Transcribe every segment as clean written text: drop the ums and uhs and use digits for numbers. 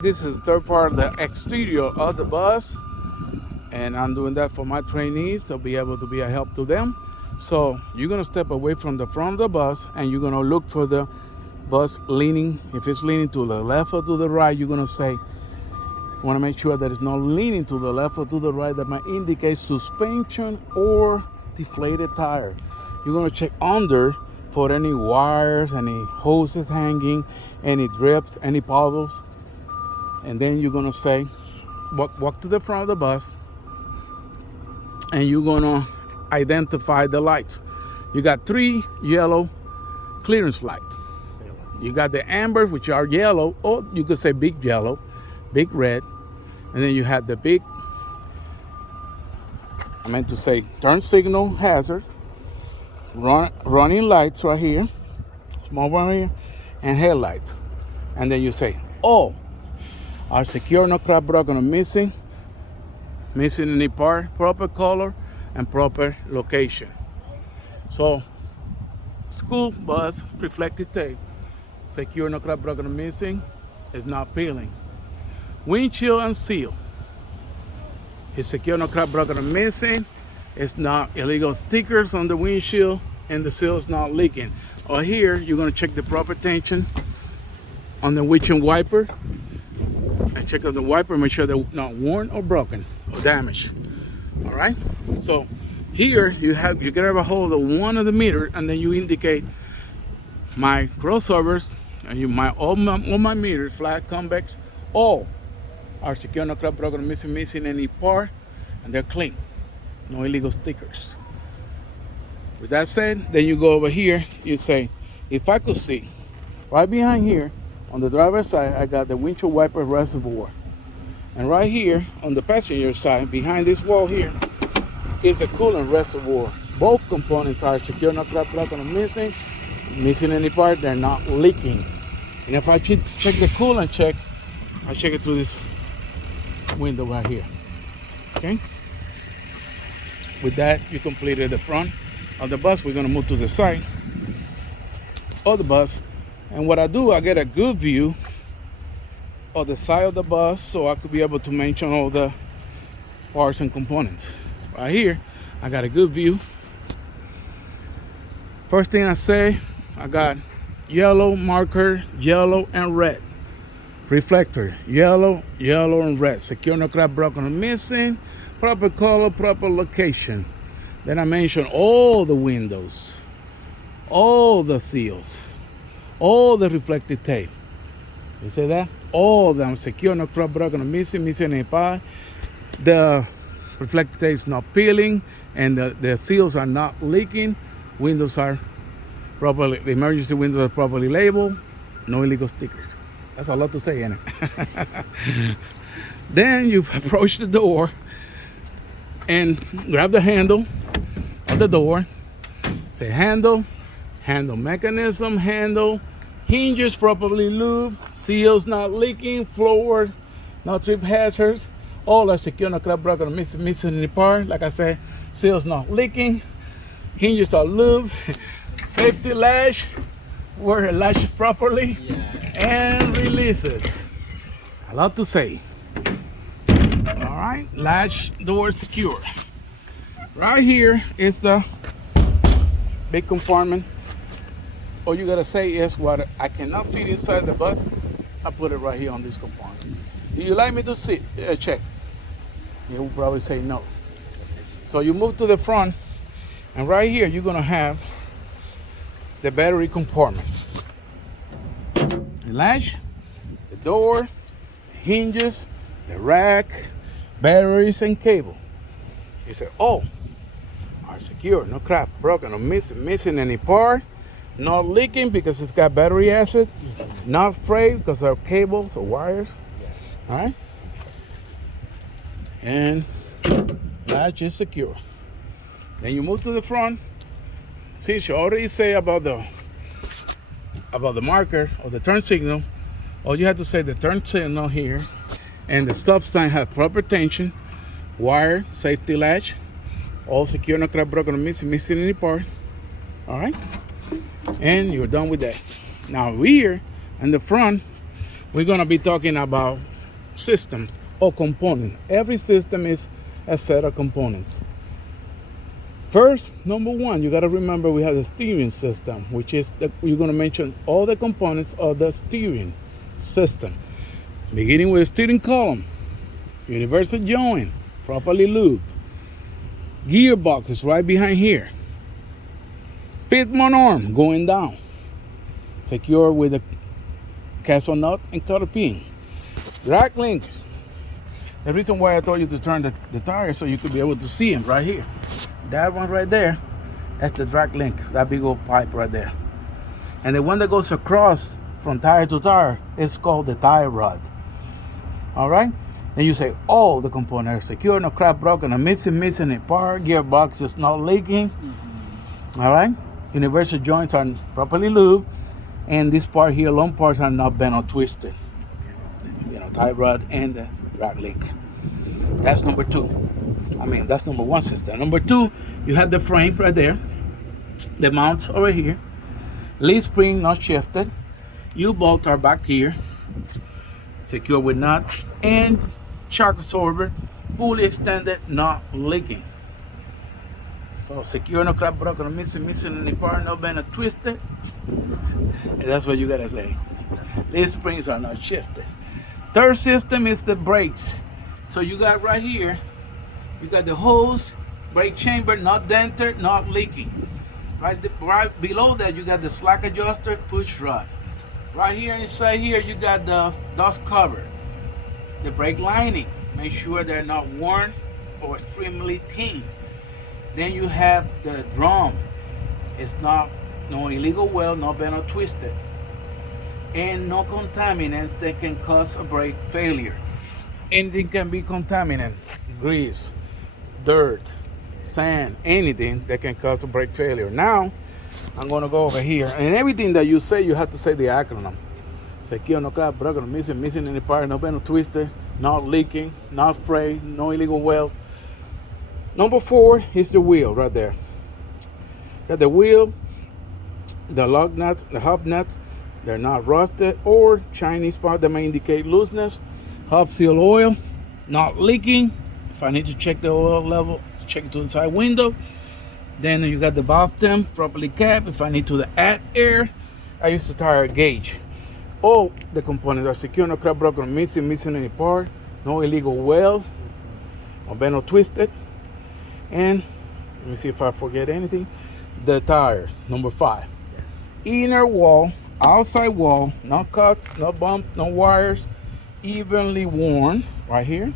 This is the third part of the exterior of the bus, and I'm doing that for my trainees to be able to be a help to them. So you're gonna step away from the front of the bus and you're gonna look for the bus leaning. If it's leaning to the left or to the right, you're gonna say, want to make sure that it's not leaning to the left or to the right. That might indicate suspension or deflated tire. You're gonna check under for any wires, any hoses hanging, any drips, any puddles. And then you're gonna say, walk to the front of the bus, and you're gonna identify the lights. You got 3 yellow clearance lights. You got the amber, which are yellow, or you could say big yellow, big red, and then you have the big, I meant to say turn signal hazard, running lights right here, small one here, and headlights. And then you say, oh, are secure, no crack, broken, or missing any part, proper color, and proper location. So, school bus reflective tape, secure, no crack, broken, or missing, is not peeling. Windshield and seal is secure, no crack, broken, or missing. It's not illegal stickers on the windshield, and the seal is not leaking. Or here, you're gonna check the proper tension on the windshield wiper. And check out the wiper, make sure they're not worn or broken or damaged. All right. So here you grab a hold of one of the meters, and then you indicate my crossovers and all my meters, flat, convex, all are secure, no crack, broken, missing any part, and they're clean. No illegal stickers. With that said, then you go over here. You say, if I could see right behind here. On the driver's side, I got the windshield wiper reservoir. And right here, on the passenger side, behind this wall here, is the coolant reservoir. Both components are secure, no crack, broken, or missing any part, they're not leaking. And if I check the coolant check, I check it through this window right here. Okay? With that, you completed the front of the bus. We're gonna move to the side of the bus. And what I do, I get a good view of the side of the bus so I could be able to mention all the parts and components. Right here, I got a good view. First thing I say, I got yellow marker, yellow and red. Reflector, yellow, yellow and red. Secure, no crack, broken, or missing. Proper color, proper location. Then I mention all the windows, all the seals, all the reflective tape. You see that? All of them secure, no crack, broken, or missing any part. The reflective tape is not peeling, and the seals are not leaking. Windows are properly, the emergency windows are properly labeled. No illegal stickers. That's a lot to say, ain't it? Then you approach the door and grab the handle of the door. Say handle mechanism, handle, hinges properly lubed, seals not leaking, floors, no trip hazards, all are secure, no crack, broken, or missing any part. Like I said, seals not leaking, hinges are lubed, safety latch, where it latches properly, and releases. A lot to say. All right, latch door secure. Right here is the big compartment. All you gotta say is what I cannot fit inside the bus, I put it right here on this compartment. Do you like me to see check? You will probably say no. So you move to the front, and right here you're gonna have the battery compartment. The latch, the door, the hinges, the rack, batteries, and cable. You say, oh, are secure, no crack, broken, or missing any part. Not leaking because it's got battery acid. Not frayed because of cables or wires. All right. And latch is secure. Then you move to the front. Since you already say about the marker or the turn signal, all you have to say the turn signal here, and the stop sign have proper tension, wire, safety latch, all secure, no crack, broken, or missing any part. All right. And you're done with that. Now here in the front, we're gonna be talking about systems or components. Every system is a set of components. First, number one, you gotta remember we have the steering system, which is you're gonna mention all the components of the steering system. Beginning with the steering column, universal joint, properly lubed. Gearbox is right behind here. Pitman arm going down. Secure with a castle nut and cotter pin. Drag link. The reason why I told you to turn the tire so you could be able to see them right here. That one right there, that's the drag link, that big old pipe right there. And the one that goes across from tire to tire is called the tie rod. All right? Then you say all the components are secure, no crap broken, no missing a part, gearbox is not leaking. All right? Universal joints are properly lubed, and this part here, long parts are not bent or twisted. You know, tie rod and the drag link. That's number two. That's number one system. Number two, you have the frame right there. The mounts over here. Lead spring not shifted. U-bolts are back here. Secure with nuts. And shock absorber, fully extended, not leaking. So secure, no crap broken, no missing any part, no bent or twisted. And that's what you gotta say. Lead springs are not shifted. Third system is the brakes. So you got right here, you got the hose, brake chamber, not dented, not leaking. Right below that, you got the slack adjuster, push rod. Right here inside here, you got the dust cover. The brake lining, make sure they're not worn or extremely thin. Then you have the drum. It's not no illegal weld, no bent or twisted. And no contaminants that can cause a brake failure. Anything can be contaminant, grease, dirt, sand, anything that can cause a brake failure. Now, I'm gonna go over here, and everything that you say, you have to say the acronym. Secure, no crap broken, missing any part, no bent or twisted, not leaking, not frayed, no illegal weld. Number 4 is the wheel right there. Got the wheel, the lug nuts, the hub nuts, they're not rusted or Chinese part that may indicate looseness. Hub seal oil, not leaking. If I need to check the oil level, check it to the side window. Then you got the valve temp properly capped. If I need to add air, I use the tire gauge. All the components are secure, no crap broken, missing any part, no illegal weld, no bent or twisted. And let me see if I forget anything. The tire, number 5. Inner wall, outside wall, no cuts, no bumps, no wires, evenly worn right here.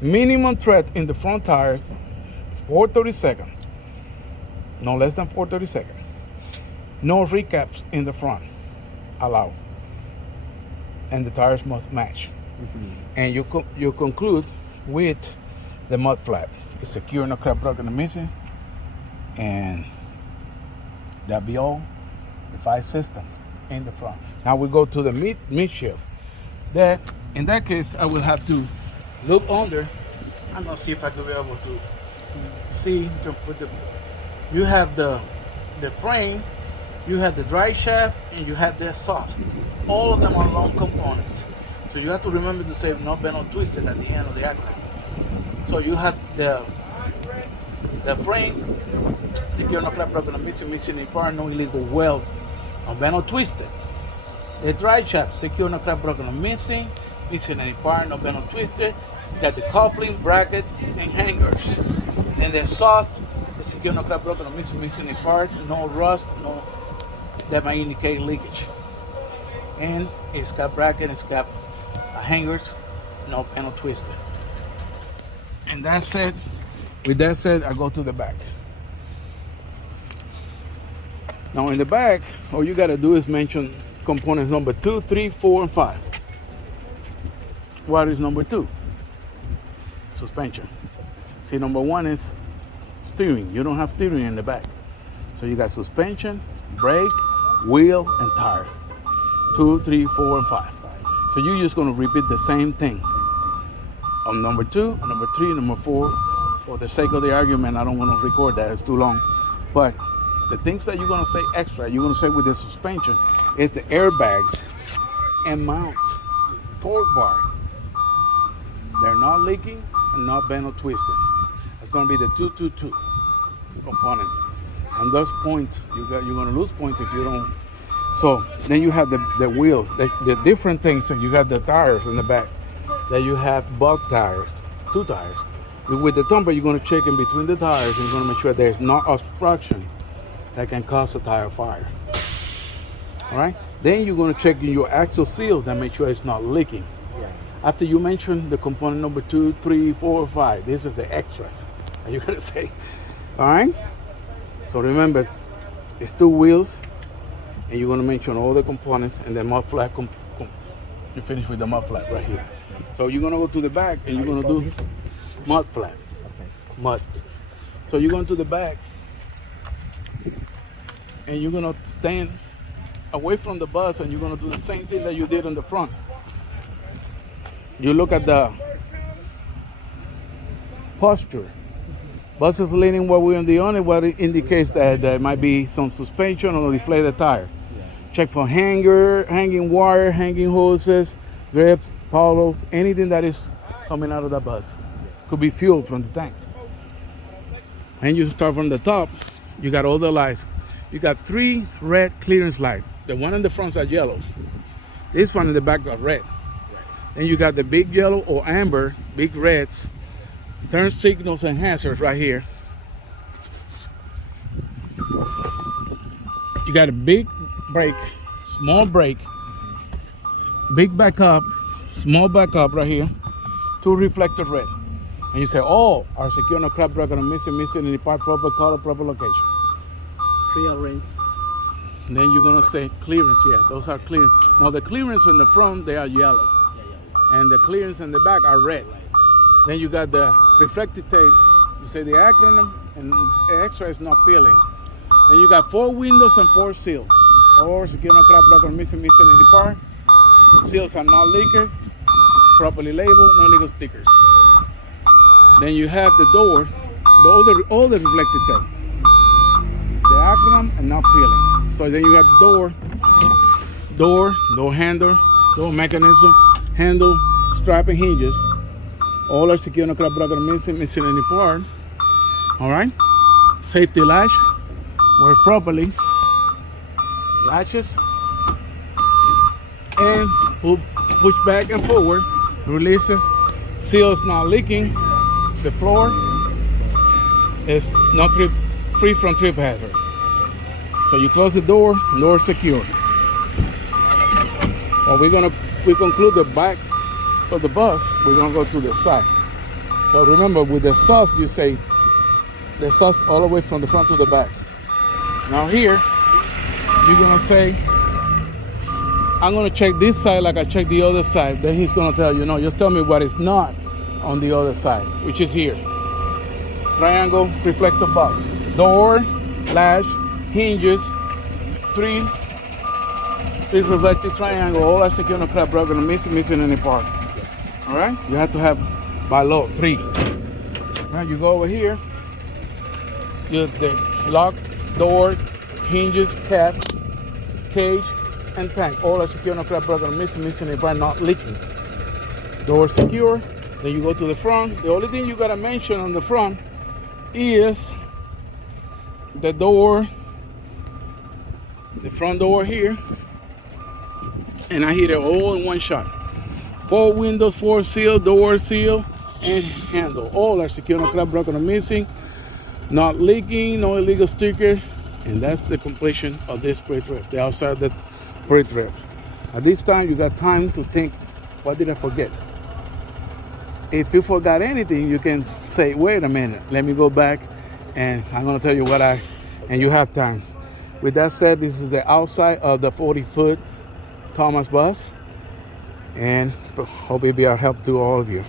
Minimum tread in the front tires, 4/32. No less than 4/32. No recaps in the front allowed. And the tires must match. And you conclude with the mud flap. It's secure, no crap broken or missing. And that'll be all. The 5 system in the front. Now we go to the midshift. That in that case I will have to look under. I'm gonna see if I can be able to see to put the. You have the frame, you have the drive shaft, and you have the exhaust. All of them are long components. So you have to remember to say no bent or twisted at the end of the acronym. So you have the frame, secure, no crap broken, missing any part, no illegal weld, no bent or twisted. The drive shaft, secure, no crap broken, missing any part, no bent or twisted. You got the coupling, bracket, and hangers. Then the exhaust, the secure, no crap broken, missing any part, no rust, no that might indicate leakage. And it's got bracket, it's got hangers, no bent or twisted. And that's it. With that said, I go to the back. Now in the back, all you gotta do is mention components number 2, 3, 4, and 5. What is number 2? Suspension. See, number 1 is steering. You don't have steering in the back. So you got suspension, brake, wheel, and tire. 2, 3, 4, and 5. So you're just gonna repeat the same thing. On number 2, on number 3, number 4. For the sake of the argument, I don't want to record that, it's too long. But the things that you're going to say extra, you're going to say with the suspension, is the airbags and mounts. torque bar. They're not leaking and not bent or twisted. That's going to be the 222 components. And those points, you're going to lose points if you don't. So then you have the wheels, the different things. So you got the tires in the back. Then you have buck tires, 2 tires. With the thumper, you're going to check in between the tires and you're going to make sure there's no obstruction that can cause a tire fire. All right? Then you're going to check in your axle seal and make sure it's not leaking. Yeah. After you mention the component number 2, 3, 4, 5, this is the extras. And you're going to say, all right? So remember, it's 2 wheels, and you're going to mention all the components, and the mud flap, you finish with the mud flap right here. So you're going to go to the back, and you're going to do mud flap. Okay. Mud. So you're going to the back, and you're going to stand away from the bus, and you're going to do the same thing that you did on the front. You look at the posture. Bus is leaning while we're on the on it, what it indicates that there might be some suspension or deflated tire. Yeah. Check for hanging wire, hanging hoses, grips, polos, anything that is coming out of the bus. Could be fuel from the tank. And you start from the top, you got all the lights. You got 3 red clearance lights. The one in the front are yellow. This one in the back are red. Then you got the big yellow or amber, big reds, turn signals and hazards right here. You got a big brake, small brake, big backup, small backup right here, 2 reflector red. And you say, oh, our secure no crap breaker missing any part, proper color, proper location. Pre-arranged. And then you're gonna say clearance, yeah, those are clearance. Now the clearance in the front, they are yellow. And the clearance in the back are red. Then you got the reflective tape. You say the acronym, and the extra is not peeling. Then you got 4 windows and 4 seals. Or secure no crap blocker missing in the part. Seals are not leaker, properly labeled, no legal stickers. Then you have the door, all the reflective tape. The acronym and not peeling. So then you have the door handle, door mechanism, handle, strap, and hinges. All are secure, no crap blocker missing any part. All right. Safety latch, work properly. Latches and push back and forward. Releases. Seals not leaking. The floor is not free from trip hazard. So you close the door secure. So we conclude the back of the bus. We're gonna go to the side. So remember, with the sus, you say the sus all the way from the front to the back. Now here, you're gonna say, I'm gonna check this side like I checked the other side. Then he's gonna tell you, no, just tell me what is not on the other side, which is here. Triangle, reflector box, door, latch, hinges, 3 reflective triangle, all are secure, no crap broken, missing any part. Yes. All right, you have to have by law 3. Now you go over here, the lock, door, hinges, cap, cage, and tank, all are secure, no crap broken, missing any part, not leaking. Door secure. Then you go to the front. The only thing you gotta mention on the front is the door, the front door here. And I hit it all in one shot. 4 windows, 4 seal, door seal, and handle. All are secure, no crap broken or missing, not leaking, no illegal sticker. And that's the completion of this pre-trip, the outside of the pre-trip. At this time, you got time to think, what did I forget? If you forgot anything, you can say, wait a minute, let me go back and I'm gonna tell you and you have time. With that said, this is the outside of the 40-foot Thomas bus, and hope it be a help to all of you.